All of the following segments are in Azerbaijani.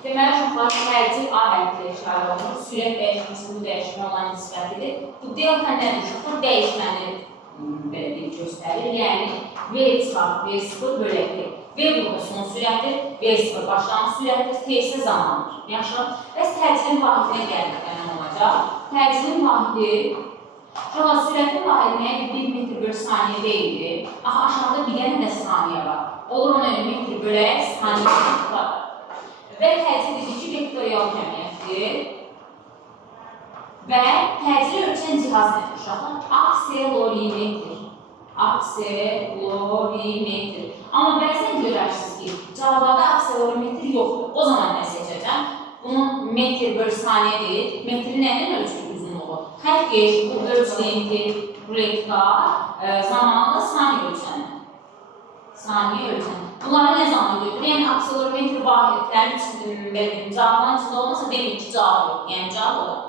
Deməli, uşaqlar təcil A hərflə işarə olunur. Sürət dəyişməsi bu dəyişmə olan nisbətidir. Bu delta nədir? Uşaqlar dəyişməni belə bir göstərir. Yəni, V0 böləkdir. V burada son sürətdir, V0 başlanğıc sürətdir, T isə zamandır. Yaxşı. Bəs təcilin vahidinə gəldikdə nə olacaq? Təcilin vahidi, uşaqlar sürətin vahidi 1 metr bölü saniyə deyildir. Axı, aşağıda bir dənə də saniyə var. Olur ona metr bölək saniyə var. Və təcil dedik ki, vektorial cəmiyyətdir. Və təcili ölçən cihaz nədir uşaqlar? Akselorimetr. Akselorimetr. Amma bəzən görərsiniz ki, cavabda akselorimetr yoxdur. O zaman nə seçəcəm? Bunun metr bölü saniyə deyil. Metri nədən ölçülür uzunluğu? Xətt geç, bu ölç lenti, ruletka, zamanında saniyə ölçəni. Saniyə ölçəni. Bunları nə zaman götürür? Yəni, akselorimetr vahidlərin cavabların içində olmasa, demək ki, cavab yox. Yəni, cavab olur.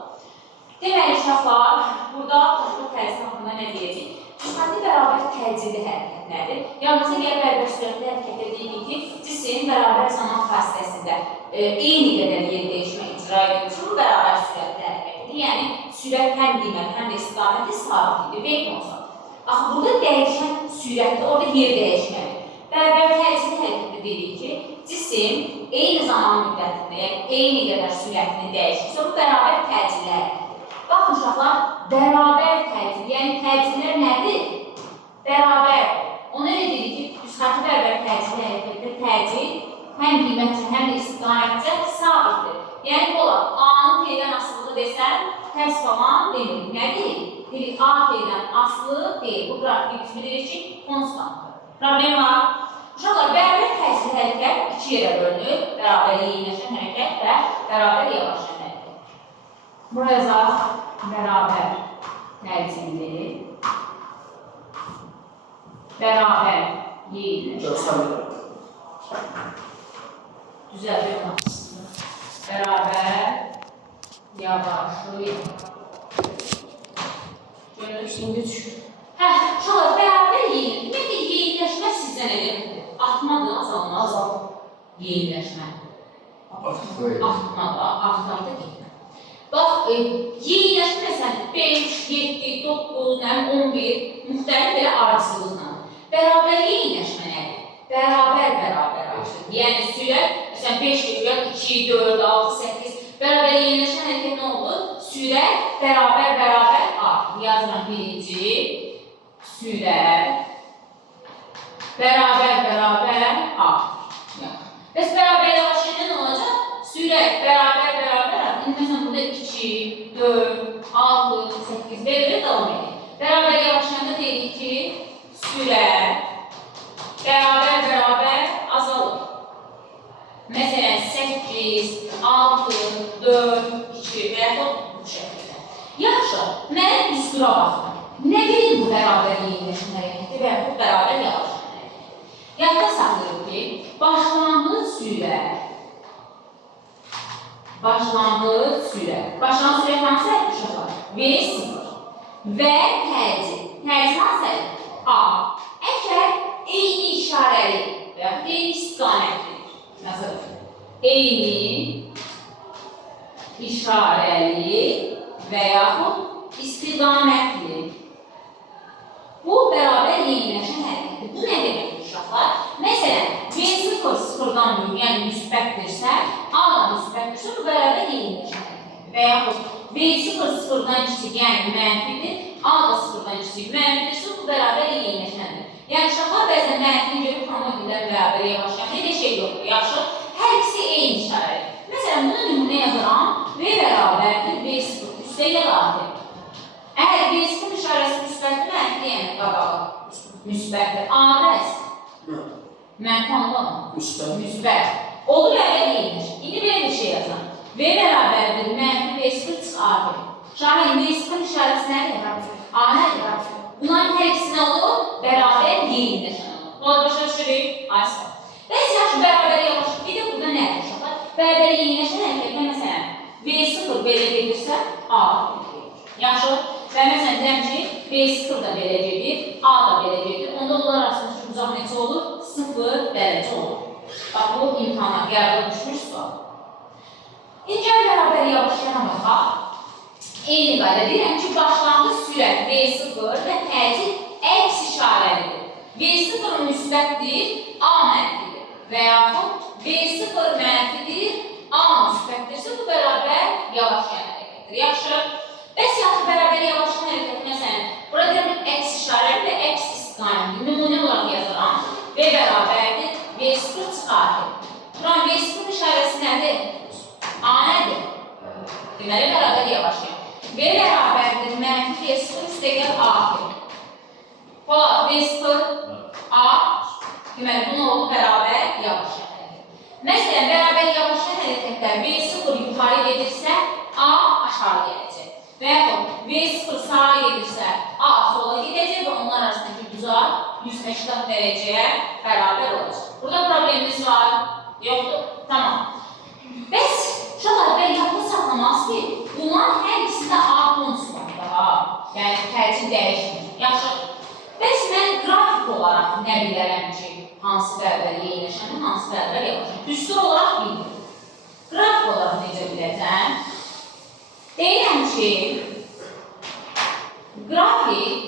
Deməli, uşaqlar, burada başqa təcil haqqında nə deyəcək? Nisbəti bərabər təcili hərəkət nədir? Yalnızca gəl bərabər sürətli hərəkətdə deyilik ki, cisim bərabər zaman fasiləsində eyni qədər yer dəyişmə icra edir üçün bu bərabər sürətli hərəkətdir. Yəni, sürət həm qiymət, həm də istiqaməti sabitlidir. Beyt olsa. Axı, burada dəyişən sürətdə, orada yer dəyişməlidir. Bərabər təcili hərəkətdə dedik ki, cisim eyni zaman müddətində, yəni eyni qədər sürətini dəyişirsə, bu bərabər təcili hərəkətdir. Baxın, uşaqlar, bərabər təcil, yəni təcillər nədir? Bərabər. Ona elə dedik ki, üsxəti bərabər təcili hərəkətdə təcil həm qiymətcə, həm də istiqamətcə sabitdir. Yəni, olar, A-nın T-dən asılığı desən, tərs falan demir. Nədir? Dedik, A T-dən asılı deyil. Bu qrafik kimi dedik ki, konstantdır. Problem var. Uşaqlar, bərabər təcili hərəkət iki yerə bölünür. Bərabər yeyinləşən hərəkət və bərabər yavaşlayan hərəkət. Burada bərabər təcili, bərabər yeyinləşən, düzəldir bərabər yavaşlayan. Şimdi düşün. Uşaqlar, bərabər yeyinləşmə. Demək ki, yeyinləşmə sizdən nə deməkdir? Artmadır, azalma. Yeyinləşmə. Artmadır, artlarda getmə. Bax, yeyinləşmə məsələn 5, 7, 9, 11 müxtəlif belə ardıcılıqla. Bərabər yeyinləşmə nədir? Bərabər artır. Yəni, sürət, məsələn 5 götürək, 2, 4, 6, 8. Bərabər yeyinləşmə hərəkət nə oldu? Sürət bərabər artır. Yazıram birinci, sürət bərabər artır. Bəs bərabər yavaşlayanda nə olacaq? Sürət bərabər artır. İndi məsələn, burada 2, 4, 6, 8 belə davam edir. Bərabər yavaşlayanda deyirik ki, sürət bərabər azalır. Məsələn, 8, 6, 4, 2 və yaxud bu şəkildə. Yaxşı, mənə düstura baxın. Nə bilir bu bərabər yeyinləşmə hərəkəti və yaxud bərabər yavaşlayan hərəkəti? Yadda saxlayırıq ki, başlanğıc sürət hansı uşaqlar? V0 və təcil. Təcil hansı? A. Əgər eyni işarəli və yaxud eyni istiqamətlidir. Məsələn, eyni işarəli və yaxud istiqamətli. Bu, bərabər yeyinləşən hərəkətdir. Bu nə deməkdir uşaqlar? Məsələn, V0 sıfırdan böyük, yəni müsbətdirsə, A da müsbətdirsə, bu bərabər yeyinləşən hərəkətdir. Və yaxud V0 sıfırdan kiçik, yəni mənfidir, A da sıfırdan kiçik, mənfidirsə, bu bərabər yeyinləşəndir. Yəni, uşaqlar bəzən mənfini görüb xromobildən bərabər yavaşlayan, bir də şey yoxdur, yaxşı. Hər ikisi eyni işarədir. Məsələn, bunu nümunə yazaram, V bərabərdir, V0 üstə yaladır. Əgər V0 işarəsi müsbətdir, mənfi yəni qabağı müsbətdir. A bəs? Mənfi anlamam. Müsbət. Olur bərabər yeyinləşir. İndi belə bir şey yazam. V bərabərdir, mənfi V0 çıx A-dır. Şahin, V0 işarəsi nədir? A nədir? Bunların hər ikisi nə olur? Bərabər yeyinləşən olur. Bunlar başa düşürük? Aysa. Bəs yaxşı, bərabər yavaşlıq. Bir də burada nədir uşaqlar? Bərabər yeyinləşən hərəkətdə məsələn V0 belə gedirsə, A belə gedir. Yaxşı. Və məsələn deyirəm ki, V0 da belə gedir, A da belə gedir. Onda onlar arasında ki, uzaq neçə olur? 0 dərəcə olur. Bax, bu imtihana qəbul düşmüş sual. İndi bərabər yavaşlayana baxaq. Eyni qayda deyirəm ki, başlanğıc sürət V0 və təcil əks işarəlidir. V0 müsbətdir, A mənfidir. Və yaxud V0 mənfidir, A müsbətdirsə, bu bərabər yavaşlayan hərəkətdir. Yaxşı. Bəs yaxud bərabər yavaşlayan hərəkət, məsələn, burada deyirəm əks işarəli və əks istiqaməti. Nümunə olaraq yazıram. V bərabərdir, V0 çıxardır. Buranın V0 işarəsi nədir? A nədir? Deməli, bərabər yavaşlayın. V bərabərdir, mənfi V0 üstəgəl A-dir. Polad, V0 A, deməli, bu nə oldu? Bərabər yavaşlayan hərəkət. Məsələn, bərabər yavaşlayan hərəkətlər V0 yuxarı gedirsə, A aşağı gələcək. Və yaxud V0 sağa gedirsə, A sola gedəcək və onlar arasındakı uzaq 180 dərəcəyə bərabər olacaq. Burada problemimiz var, yoxdur? Tamam. Bəs uşaqlar, və yadda saxlamalısınız ki, bunların hər ikisində A konstantdır. Yəni, tərcih dəyişmir. Yaxşı. Bəs mən qrafik olaraq nə bilərəm ki, hansı bərabər yeyinləşən, hansı bərabər yavaşlayın? Düstur olaraq bilmiyorum. Qrafik olaraq necə biləcəm? Deyirəm ki, qrafik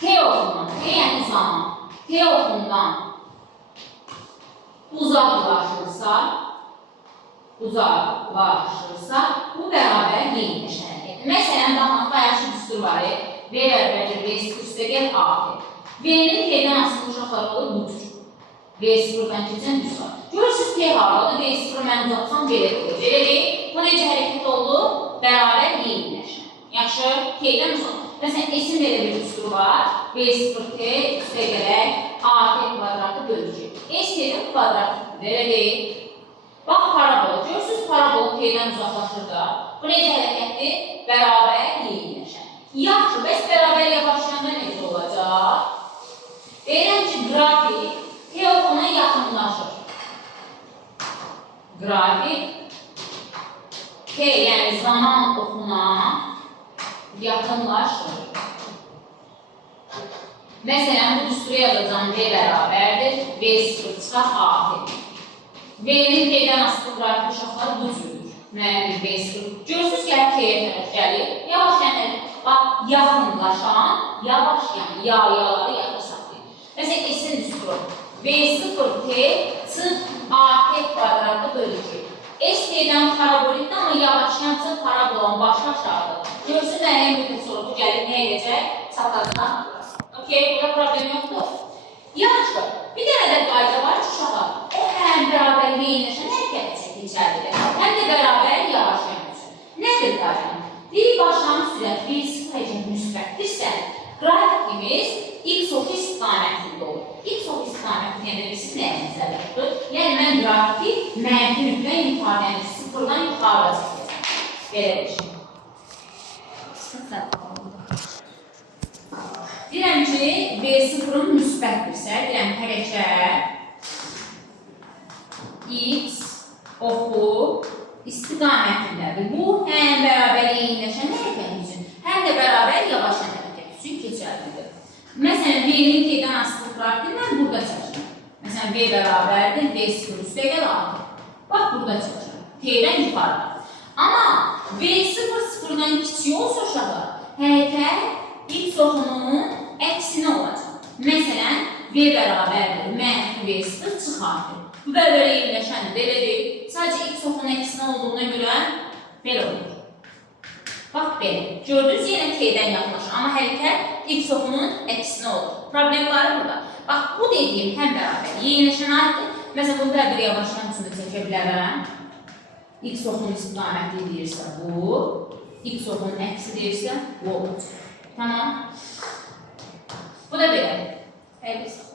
T oxundan, T yəni zaman, T oxundan uzaqlaşırsa, bu bərabər yeyinləşən hərəkətdir. Məsələn, baxın, bayaqçı düstur var. V bərabərdir, V0 üstəgəl A-dir. V-nin T-dən asılı uşaqlar olur, budur. V0-dan keçən düz var. Görürsünüz T haradadır, V0 mən uzatsam belə olacaq. Elə deyil, bu necə hərəkət oldu? Bərabər yeyinləşən. Yaxşı, T-dən uzaq. Məsələn, S-in belə bir düsturu var. V0T üstəgələk AT kvadratı bölücü. S T-dən kvadratı elə deyil. Bax, parabola. Görürsünüz, parabola T-dən uzaqlaşır da. Bu necə hərəkətdir? Bərabər yeyinləşən. Yaxşı, bəs bərabər yavaşlayanda necə olacaq? Deyirəm ki, qrafik T oxuna yaxınlaşır. Qrafik T, yəni zaman oxuna yaxınlaşır. Məsələn, bu düsturu yazacağım V bərabərdir, V0 çıxar A-dir. V-nin T-dən asılı qrafik uşaqları bu cürdür. Müəyyən bir V0. Görürsünüz ki, T-yə tərəf gəlir. Yavaşlayan, bax, yaxınlaşan, yavaşlayan, yaları yaxda saxlayın. Məsələn, S-in düsturu. V0T çıx AT kvadratı bölücü. S-T'dən parabolitdir, amma yavaşlayan çıx parabolanın başı aşağıdır. Görürsünüz, müəyyən bir sonra bu gəlib nə edəcək? Çatacaq. Okey, burada problem yoxdur. Yaxşı, bir dənə də qayda var ki, uşaqlar, o həm bərabər yeyinləşən hərəkət keçərlidir, həm də bərabər yavaşlayan üçün. Nədir qayda? Deyil, başlanğıc sürət V0 müsbətdirsə, qrafikimiz X oxu istiqamətində olur. X oxu istiqamətində yəni siz nəyə nəzərdə tutur? Yəni, mən qrafiki mənfi nöqtədən yuxarı, yəni sıfırdan yuxarı çəkəcəm. Belə bir şey. Deyirəm ki, V0-ın müsbətdirsə, deyirəm hərəkət X oxu istiqamətindədir. Bu, həm bərabər yeyinləşən hərəkət üçün, həm də bərabər yavaşlayan hərəkət üçün keçərlidir. Məsələn, V-nin T-dən asılı qrafikini mən burada çəkəcəm. Məsələn, V bərabərdir, V0 üstəgəl A-dir. Bax, burada çəkəcəm. T-dən yuxarı. Amma V0 sıfırdan kiçik olsa uşaqlar, hərəkət X oxunun əksinə olacaq. Məsələn, V bərabərdir, mənfi V0 çıxardır. Bu bərabər yeyinləşəndir, elə deyil. Sadəcə X oxunun əksinə olduğuna görə belə olur. Bax, belə. Gördünüz, yenə T-dən yaxınlaşır. Amma hərəkət X oxunun əksinə olur. Problem var burada. Bax, bu dediyim həm bərabər yeyinləşən aiddir. Məsələn, bunu bərabər yavaşlayan üçün də çəkə bilərəm. X oxunun istiqaməti deyirsə bu, X oxunun əksi deyirsə bu olacaq. Tamam. Bu da belə. Əyləsin.